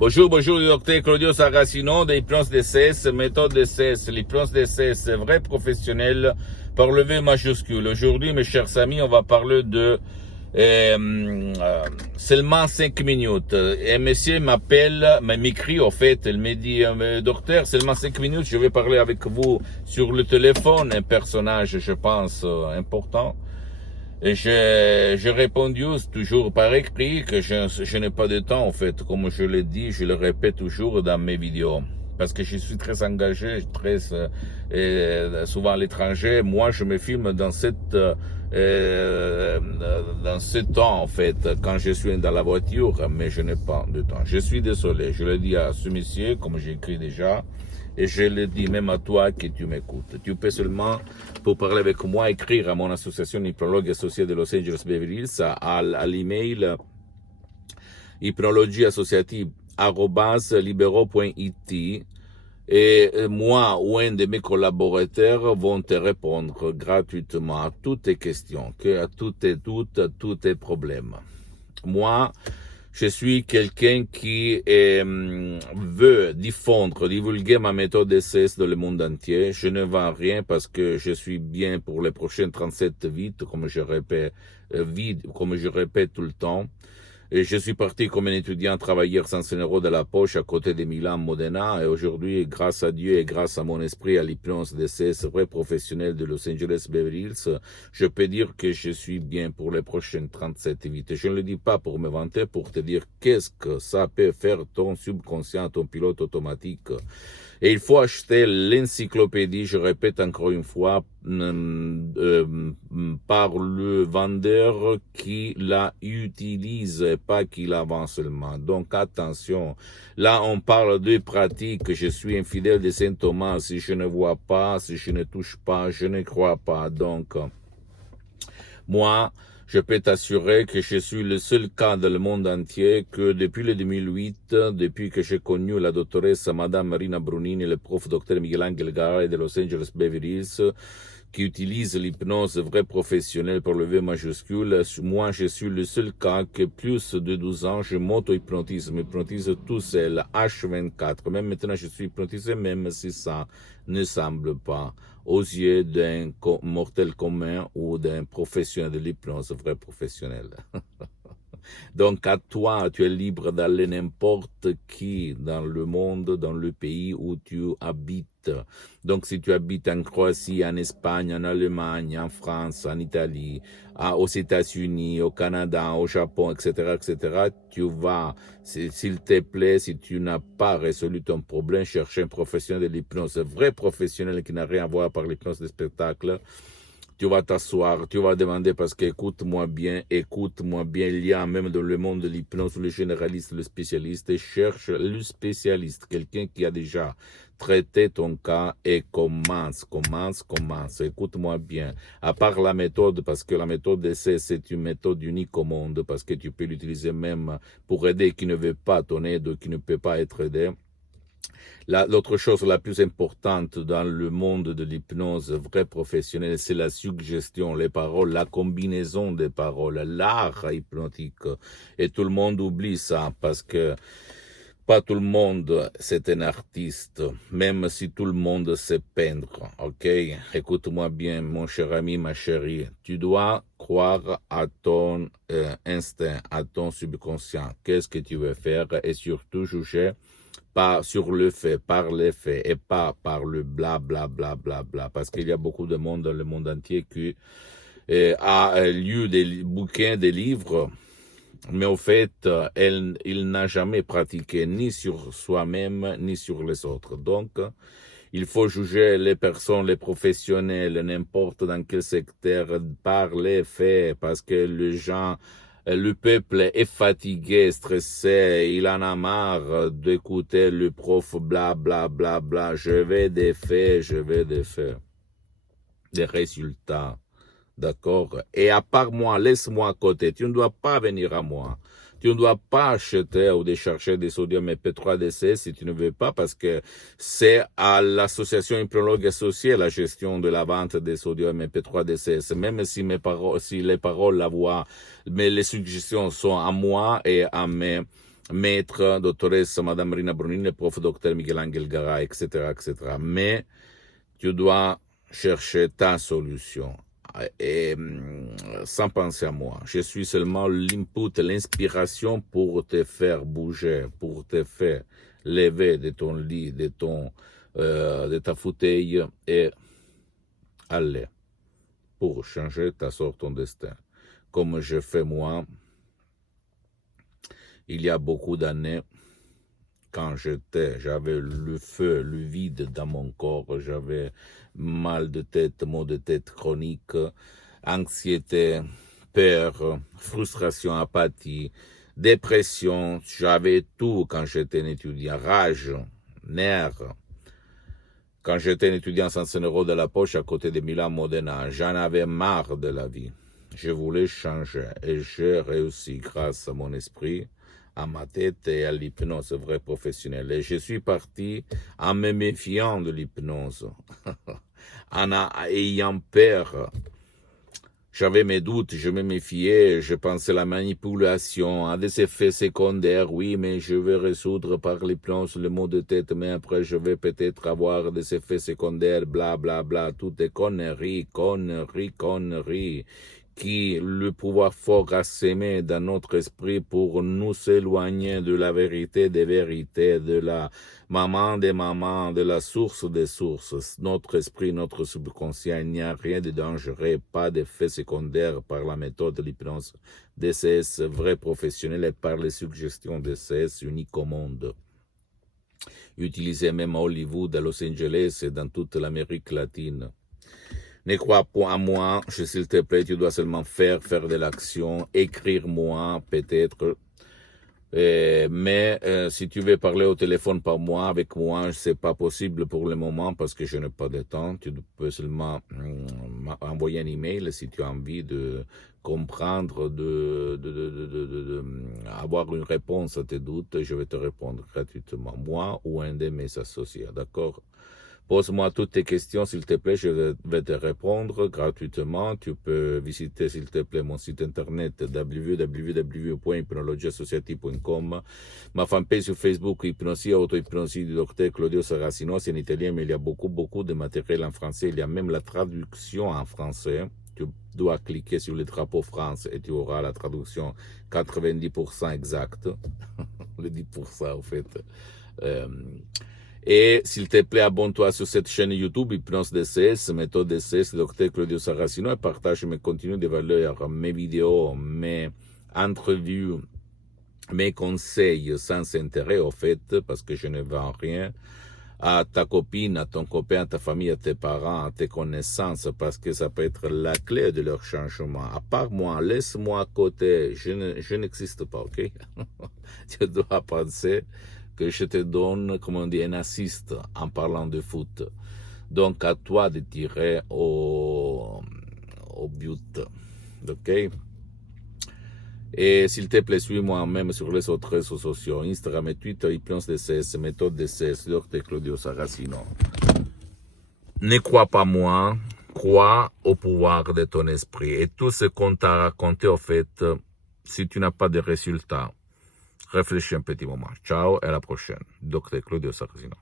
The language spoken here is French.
Bonjour, docteur Claudio Saracino de l'hypnose DCS, méthode DCS. L'hypnose DCS, vrai professionnel par le V majuscule. Aujourd'hui, mes chers amis, on va parler de seulement 5 minutes. Un monsieur m'écrit au fait, il me dit, docteur, seulement 5 minutes, je vais parler avec vous sur le téléphone, un personnage, je pense, important. Et j'ai répondu toujours par écrit que je n'ai pas de temps, en fait. Comme je l'ai dit, je le répète toujours dans mes vidéos. Parce que je suis très engagé, souvent à l'étranger. Moi, je me filme dans ce temps, en fait, quand je suis dans la voiture, mais je n'ai pas de temps. Je suis désolé. Je le dis à ce monsieur, comme j'ai écrit déjà. Et je le dis même à toi que tu m'écoutes. Tu peux seulement, pour parler avec moi, écrire à mon association hypnologue associée de Los Angeles Beverly Hills à l'email hypnologieassociative@libero.it et moi ou un de mes collaborateurs vont te répondre gratuitement à toutes tes questions, à tous tes doutes, à tous tes problèmes. Moi, je suis quelqu'un qui veut divulguer ma méthode DCS dans le monde entier. Je ne vends rien parce que je suis bien pour les prochaines 37 vies, comme je répète tout le temps. Et je suis parti comme un étudiant travailleur sans €100 de la poche à côté de Milan, Modena. Et aujourd'hui, grâce à Dieu et grâce à mon esprit, à l'hypnose DCS vrai professionnel de Los Angeles Beverly Hills, je peux dire que je suis bien pour les prochaines 37 vies. Je ne le dis pas pour me vanter, pour te dire qu'est-ce que ça peut faire ton subconscient, ton pilote automatique. Et il faut acheter l'encyclopédie, je répète encore une fois, par le vendeur qui la utilise, pas qui la vend seulement. Donc attention, là on parle de pratiques, je suis infidèle de Saint Thomas, si je ne vois pas, si je ne touche pas, je ne crois pas. Donc, moi, je peux t'assurer que je suis le seul cas dans le monde entier que depuis le 2008, depuis que j'ai connu la doctoresse Madame Marina Brunini, le prof Dr Miguel-Angel Garay de Los Angeles Beverly Hills, qui utilise l'hypnose vrai professionnelle pour le V majuscule, moi je suis le seul cas que plus de 12 ans, je m'auto-hypnotise, m'hypnotise tout seul, H24. Même maintenant je suis hypnotisé, même si ça ne semble pas aux yeux d'un mortel commun ou d'un professionnel de l'hypnose vrai professionnel. Donc à toi, tu es libre d'aller n'importe qui dans le monde, dans le pays où tu habites. Donc si tu habites en Croatie, en Espagne, en Allemagne, en France, en Italie, aux États-Unis, au Canada, au Japon, etc., tu vas, s'il te plaît, si tu n'as pas résolu ton problème, chercher un professionnel de l'hypnose, un vrai professionnel qui n'a rien à voir par l'hypnose de spectacle. Tu vas t'asseoir, tu vas demander parce que écoute-moi bien, il y a même dans le monde de l'hypnose, le généraliste, le spécialiste, et cherche le spécialiste, quelqu'un qui a déjà traité ton cas et commence, écoute-moi bien, à part la méthode, parce que la méthode d'essai, c'est une méthode unique au monde, parce que tu peux l'utiliser même pour aider qui ne veut pas ton aide, qui ne peut pas être aidé. L'autre chose la plus importante dans le monde de l'hypnose vrai professionnelle, c'est la suggestion, les paroles, la combinaison des paroles, l'art hypnotique. Et tout le monde oublie ça parce que pas tout le monde c'est un artiste, même si tout le monde sait peindre, ok? Écoute-moi bien, mon cher ami, ma chérie. Tu dois croire à ton instinct, à ton subconscient. Qu'est-ce que tu veux faire et surtout juger pas sur le fait, par les faits et pas par le bla bla bla bla bla, parce qu'il y a beaucoup de monde dans le monde entier qui a lu des bouquins, des livres, mais au fait, il n'a jamais pratiqué ni sur soi-même ni sur les autres. Donc, il faut juger les personnes, les professionnels, n'importe dans quel secteur, par les faits, parce que le peuple est fatigué, stressé, il en a marre d'écouter le prof bla bla bla bla. Je veux des faits, des résultats. D'accord? Et à part moi, laisse-moi à côté. Tu ne dois pas venir à moi. Tu ne dois pas acheter ou décharger des sodium MP3 DC si tu ne veux pas, parce que c'est à l'association hypnologue associée la gestion de la vente des sodium MP3 DC. Même si si les paroles, la voix, mais les suggestions sont à moi et à mes maître, doctoresse, Madame Rina Brunini, le prof docteur Miguel-Angel Garay, etc., etc. Mais tu dois chercher ta solution. Et sans penser à moi. Je suis seulement l'input, l'inspiration pour te faire bouger, pour te faire lever de ton lit, de ta fauteuil et aller pour changer ta sorte, ton destin. Comme je fais moi, il y a beaucoup d'années, quand j'avais le feu, le vide dans mon corps, j'avais mal de tête, maux de tête chronique, anxiété, peur, frustration, apathie, dépression, j'avais tout quand j'étais un étudiant, rage, nerfs. Quand j'étais un étudiant sans 100 € de la poche à côté de Milan Modena, j'en avais marre de la vie. Je voulais changer et j'ai réussi grâce à mon esprit, à ma tête et à l'hypnose vraie professionnelle. Et je suis parti en me méfiant de l'hypnose, en ayant peur. J'avais mes doutes, je me méfiais, je pensais à la manipulation, à des effets secondaires. Oui, mais je vais résoudre par l'hypnose le mot de tête, mais après je vais peut-être avoir des effets secondaires, bla bla bla, toutes des conneries, qui le pouvoir fort a sémé dans notre esprit pour nous éloigner de la vérité des vérités, de la maman des mamans, de la source des sources. Notre esprit, notre subconscient, il n'y a rien de dangereux, pas d'effet secondaire par la méthode de l'hypnose DCS vrai professionnel et par les suggestions DCS uniques au monde. Utilisé même à Hollywood, à Los Angeles et dans toute l'Amérique latine. Ne crois pas à moi, s'il te plaît, tu dois seulement faire de l'action, écrire moi, peut-être. Mais si tu veux parler au téléphone par moi, avec moi, c'est pas possible pour le moment parce que je n'ai pas de temps. Tu peux seulement envoyer un email si tu as envie de comprendre, avoir une réponse à tes doutes. Je vais te répondre gratuitement, moi ou un de mes associés, d'accord? Pose-moi toutes tes questions, s'il te plaît, je vais te répondre gratuitement. Tu peux visiter, s'il te plaît, mon site internet www.hypnologiassociative.com, ma fanpage sur Facebook, Hypnosie, Auto-Hypnosie du docteur Claudio Saracino, c'est en italien, mais il y a beaucoup de matériel en français. Il y a même la traduction en français. Tu dois cliquer sur le drapeau France et tu auras la traduction 90% exacte. Le 10% en fait. Et s'il te plaît, abonne-toi sur cette chaîne YouTube, Hypnose DCS, méthode DCS, Dr Claudio Saracino, et partage mes contenus de valeur, mes vidéos, mes entrevues, mes conseils sans intérêt, au fait, parce que je ne vends rien, à ta copine, à ton copain, à ta famille, à tes parents, à tes connaissances, parce que ça peut être la clé de leur changement. À part moi, laisse-moi à côté, je n'existe pas, ok? Tu dois penser que je te donne, comme on dit, un assist en parlant de foot. Donc, à toi de tirer au but. OK? Et s'il te plaît, suis-moi même sur les autres réseaux sociaux, Instagram et Twitter, Hypnose DCS, méthode DCS, Dr Claudio Saracino. Ne crois pas moi, crois au pouvoir de ton esprit. Et tout ce qu'on t'a raconté, au fait, si tu n'as pas de résultats, réfléchis un petit moment. Ciao et à la prochaine. Dr Claudio Saracino.